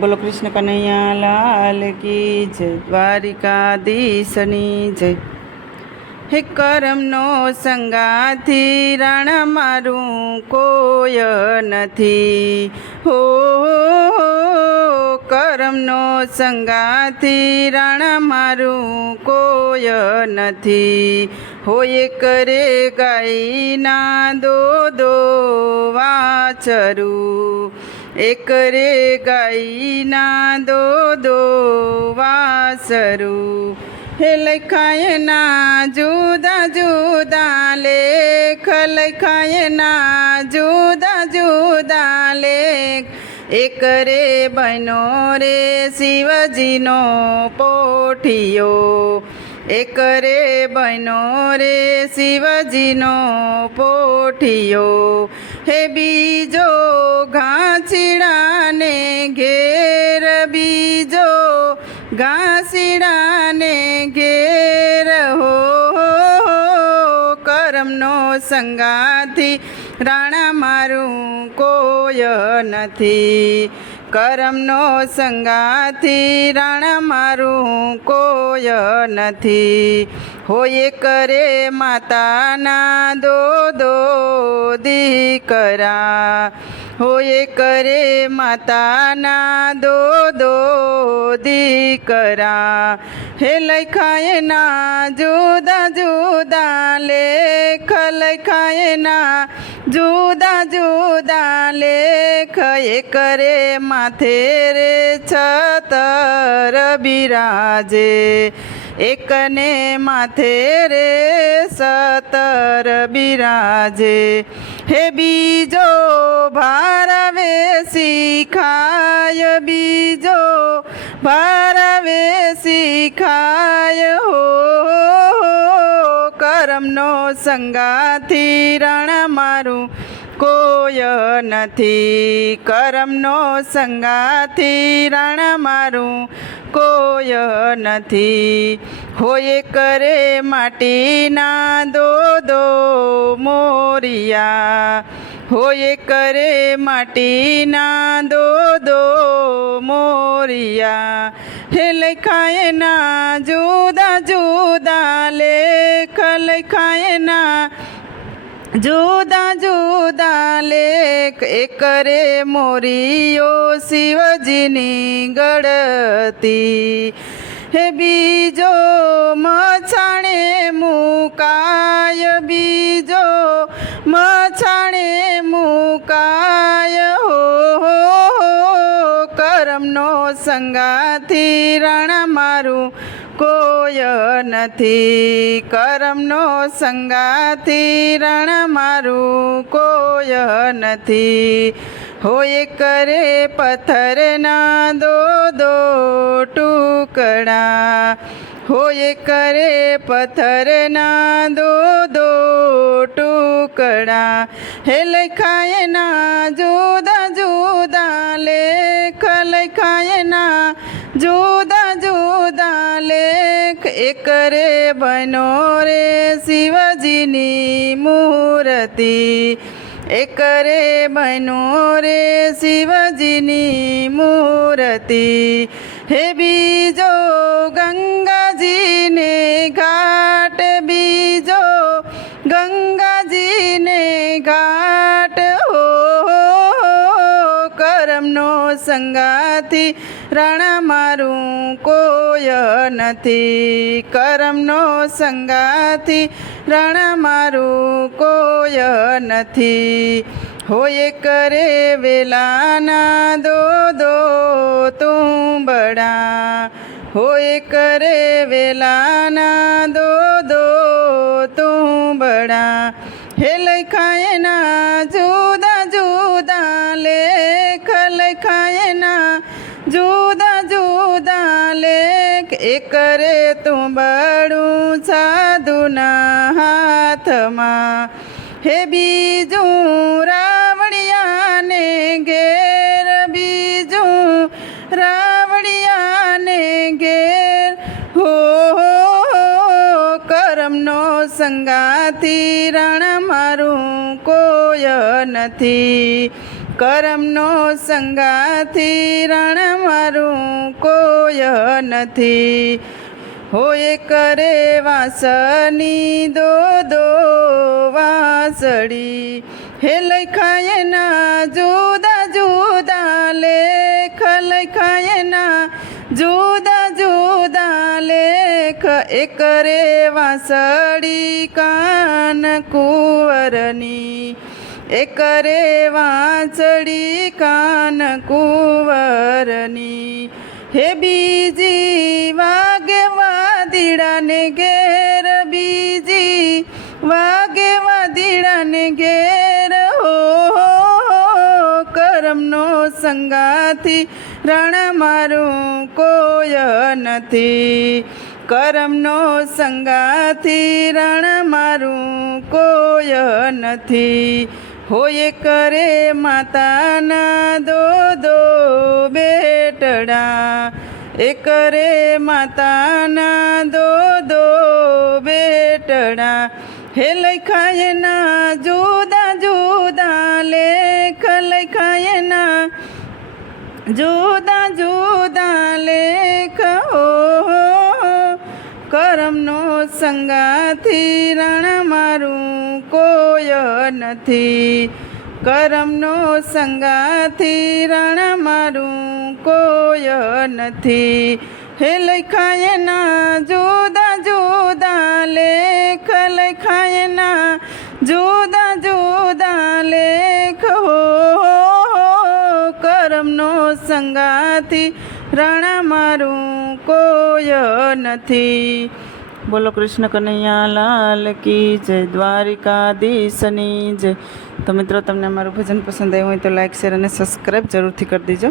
બોલો કૃષ્ણ કનૈયા લાલ કી જય દ્વારિકાધીશની જય. હે કરમનો સંગાથી રણ મારું કોય નથી. હો કરમનો સંગાથી રણ મારું કોય નથી. હોય કરે ગાયના દો દો વાચરું એક રે ગાઈના દો દો વાસરું. હે લખાયના જુદા જુદા લેખ લખાયના જુદા જુદા લેખ. એક રે બનો રે શિવજીનો પોઠિયો. એક રે બનો રે શિવજીનો પોઠિયો. હે બીજો ઘાસીડાને ઘેર બીજો ઘાસીડાને ઘેર હો કરમનો સંગાથી રાણા મારું કોય નથી. કરમનો સંગાથી રાણા મારું કોય નથી. હોય કરે માતાના દો દો દીકરા. હોય કરે માતાના દો દો દીકરા. હે લખાયના જુદા જુદા લેખ લખાયના જુદા જુદા લેખ કરે માથે રે છતર બિરાજે. એકને માથે રે સતર બિરાજે. હે બીજો ભારવે શીખાય બીજો ભારવે શીખાય હો કરમનો સંગાથી રણ મારું કોઈ નથી, કરમનો સંગાથી રણ મારું. કોય નથી હોય કરે માટીના દો દો મોરિયા. હોય કરે માટીના દો દો મોરિયા. હે લખાયના જુદા જુદા લેખ લખાયના જુદા જુદા લેખ એકરે મોરીઓ શિવજીની ગળતી. હે બીજો મછાણે મુકાય, બીજો મછાણે મુકાય. હો હો કરમનો સંગાથી રણ મારું કોઈ નથી, કરમનો સંગાથી રણ મારું કોઈ નથી. હોય કરે પથ્થરના દો દો ટુકડા. હોય કરે પથ્થરના દો દો ટુકડા. હે લખાયના જુદા જુદા લેખ, લખાયના જુદા લેખ એક રે બનો રે શિવજીની મૂર્તિ. એક રે બનો રે શિવજીની મૂર્તિ. હે બીજો ગંગાજીને ઘાટ, બીજો ગંગાજીને ઘાટ. હો કરમનો સંગાથી રણ મારું કોય નથી, કરમનો સંગાથી રણ મારું કોય નથી. હોય કરે વેલાના દો દો તુંબડા, હોય કરે વેલાના દો દો તુંબડા. હે લખાયના જુદા લેખ તું બડું સાધુના હાથમાં. હે બીજું રાવણિયાને ઘેર, બીજું રાવણિયાને ઘેર. હો કરમનો સંગાથી રણ મારું કોય નથી. કરમનો સંગાથી રણ મારું કોય નથી. હોય કરે વાસની દો દો વાસળી. હે લખાય ના જુદા જુદા લેખ લખાય ના જુદા જુદા લેખ. એક રે વાસળી કાન કુંવરની. એક રે વાંસળી કાન કુંવરની. હે બીજી વાગે વાદીડાને ઘેર બીજી. વાગે વાદીડાને ઘેર હો, કરમનો સંગાથી રણ મારું કોય નથી. કરમનો સંગાથી રણ મારું કોય નથી. હોય કરે માતાના દો દો બેટડા. એ કરે માતાના દો દો બેટડા. હે લખાય ના જુદા જુદા લેખ લખાય ના. જુદા જુદા સંગાથી રણ મારું કોય નથી. કરમનો સંગાથી રણ મારું કોય નથી. હે લખાય ના જુદા જુદા લેખ, લખાય ના જુદા જુદા લેખ. હો. કરમનો સંગાથી રણ મારું કોય નથી. બોલો કૃષ્ણ કનૈયા લાલ કી જય દ્વારિકાધીશની જય. તો મિત્રો, તમને અમારું ભજન પસંદ આવ્યું હોય તો લાઈક શેર અને સબસ્ક્રાઈબ જરૂરથી કરી દેજો.